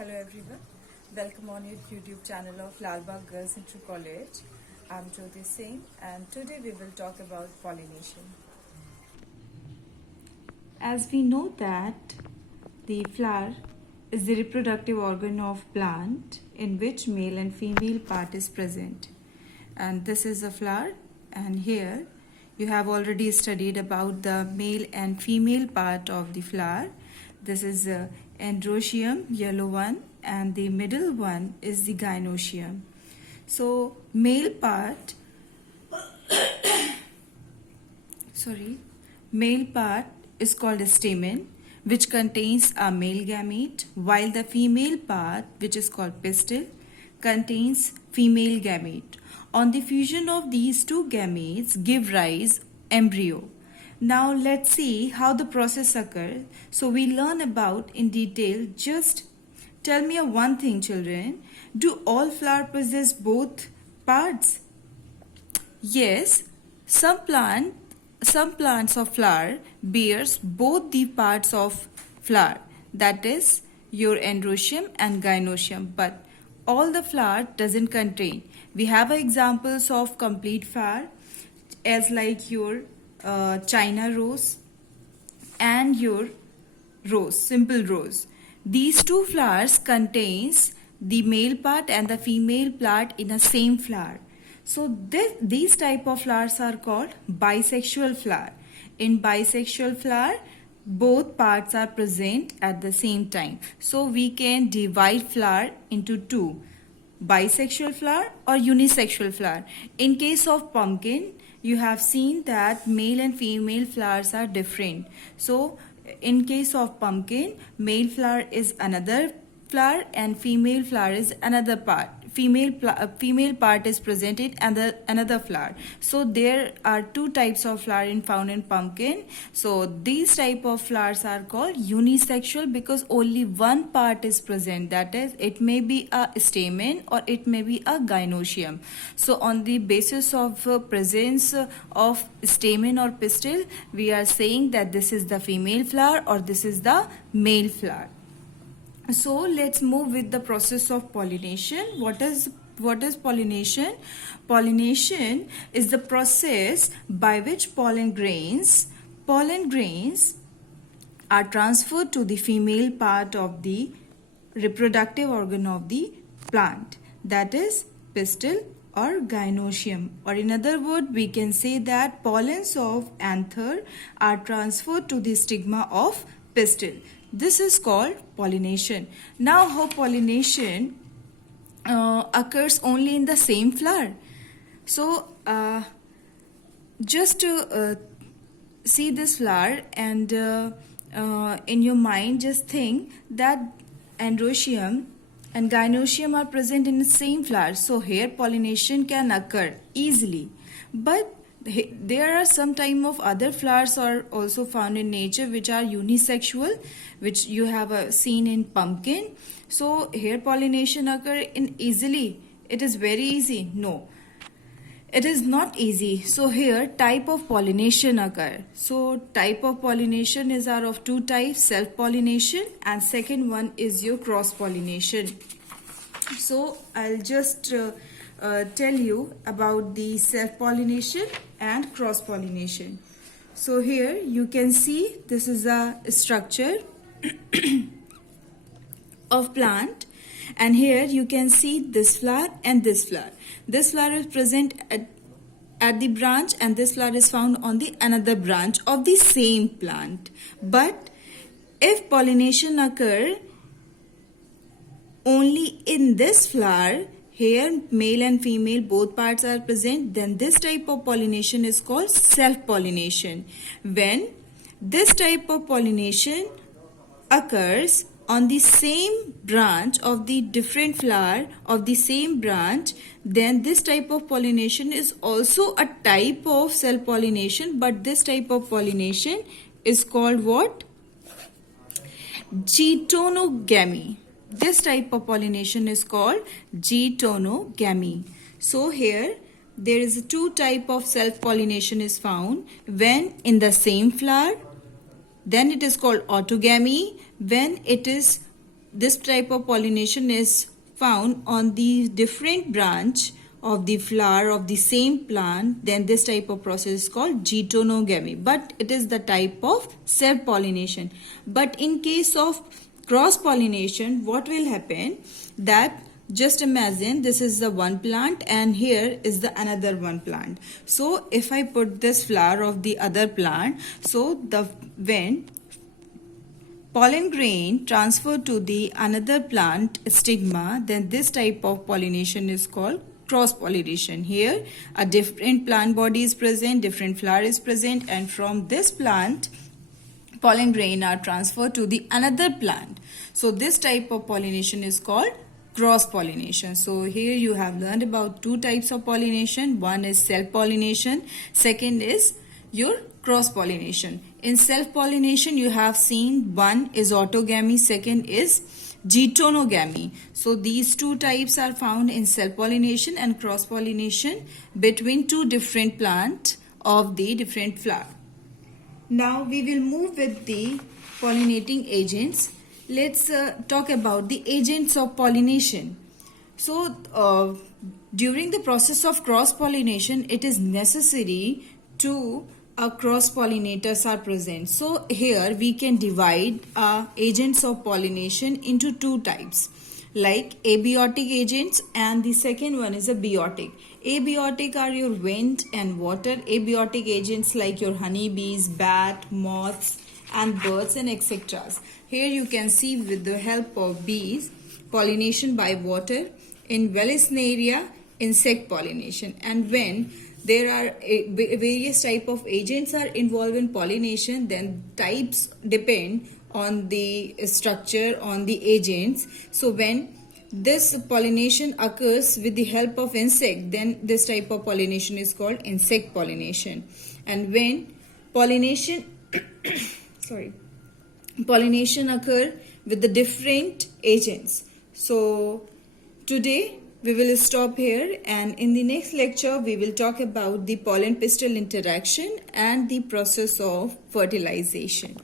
Hello everyone, welcome on your YouTube channel of Lalbagh Girls Intro College. I'm Jyoti Singh and today we will talk about pollination. As we know that the flower is the reproductive organ of plant in which male and female part is present. And this is a flower, and here you have already studied about the male and female part of the flower. This is the androecium, yellow one, and the middle one is the gynoecium. So male part male part is called a stamen, which contains a male gamete, while the female part, which is called pistil, contains female gamete. On the fusion of these two gametes give rise embryo. Now let's see how the process occurs. So we learn about in detail. Just tell me one thing, children. Do all flowers possess both parts? Yes, some plants of flower bears both the parts of flower, that is your androecium and gynoecium, but all the flower doesn't contain. We have examples of complete flower as like your China rose and your rose, simple rose. These two flowers contains the male part and the female part in a same flower. So these type of flowers are called bisexual flower. In bisexual flower, both parts are present at the same time. So we can divide flower into two, bisexual flower or unisexual flower. In case of pumpkin, you have seen that male and female flowers are different. So in case of pumpkin, male flower is another flower and female flower is another part. Female part is presented and another flower. So there are two types of flower found in pumpkin. So these type of flowers are called unisexual because only one part is present. That is, it may be a stamen or it may be a gynoecium. So on the basis of presence of stamen or pistil, we are saying that this is the female flower or this is the male flower. So let's move with the process of pollination. What is pollination? Pollination is the process by which pollen grains are transferred to the female part of the reproductive organ of the plant, that is pistil or gynoecium, or in other words we can say that pollens of anther are transferred to the stigma of pistil. This is called pollination. Now how pollination occurs only in the same flower? So just see this flower and in your mind just think that androecium and gynoecium are present in the same flower. So here pollination can occur easily. But there are some type of other flowers are also found in nature which are unisexual, which you have seen in pumpkin. So here pollination occur in easily. It is very easy. No, it is not easy. So here type of pollination occur. So type of pollination are of two types, self-pollination and second one is your cross-pollination. So I'll just tell you about the self-pollination and cross-pollination. So here you can see this is a structure of plant, and here you can see this flower and this flower. This flower is present at the branch and this flower is found on the another branch of the same plant. But if pollination occur only in this flower, here male and female both parts are present, then this type of pollination is called self-pollination. When this type of pollination occurs on the same branch of the different flower of the same branch, then this type of pollination is also a type of self-pollination, but this type of pollination is called what? Geitonogamy. This type of pollination is called geitonogamy. So here there is two type of self-pollination is found. When in the same flower, then it is called autogamy. When it is this type of pollination is found on the different branch of the flower of the same plant, then this type of process is called geitonogamy, but it is the type of self-pollination. But in case of cross-pollination, what will happen, that just imagine this is the one plant and here is the another one plant. So if I put this flower of the other plant, so when pollen grain transfer to the another plant stigma, then this type of pollination is called cross pollination. Here a different plant body is present, different flower is present, and from this plant pollen grain are transferred to the another plant. So this type of pollination is called cross pollination. So here you have learned about two types of pollination. One is self pollination, second is your cross pollination. In self pollination you have seen one is autogamy, second is geitonogamy. So these two types are found in self pollination and cross pollination between two different plants of the different flower. Now we will move with the pollinating agents. Let's talk about the agents of pollination. So during the process of cross pollination, it is necessary to cross pollinators are present. So here we can divide agents of pollination into two types, like abiotic agents, and the second one is a biotic. Abiotic are your wind and water. Abiotic agents like your honeybees, bat, moths and birds and etc. Here you can see with the help of bees, pollination by water. In Vallisneria, insect pollination. And when there are various type of agents are involved in pollination, then types depend on the structure, on the agents. So when this pollination occurs with the help of insect, then this type of pollination is called insect pollination. And when pollination pollination occur with the different agents. So today we will stop here, and in the next lecture we will talk about the pollen pistil interaction and the process of fertilization.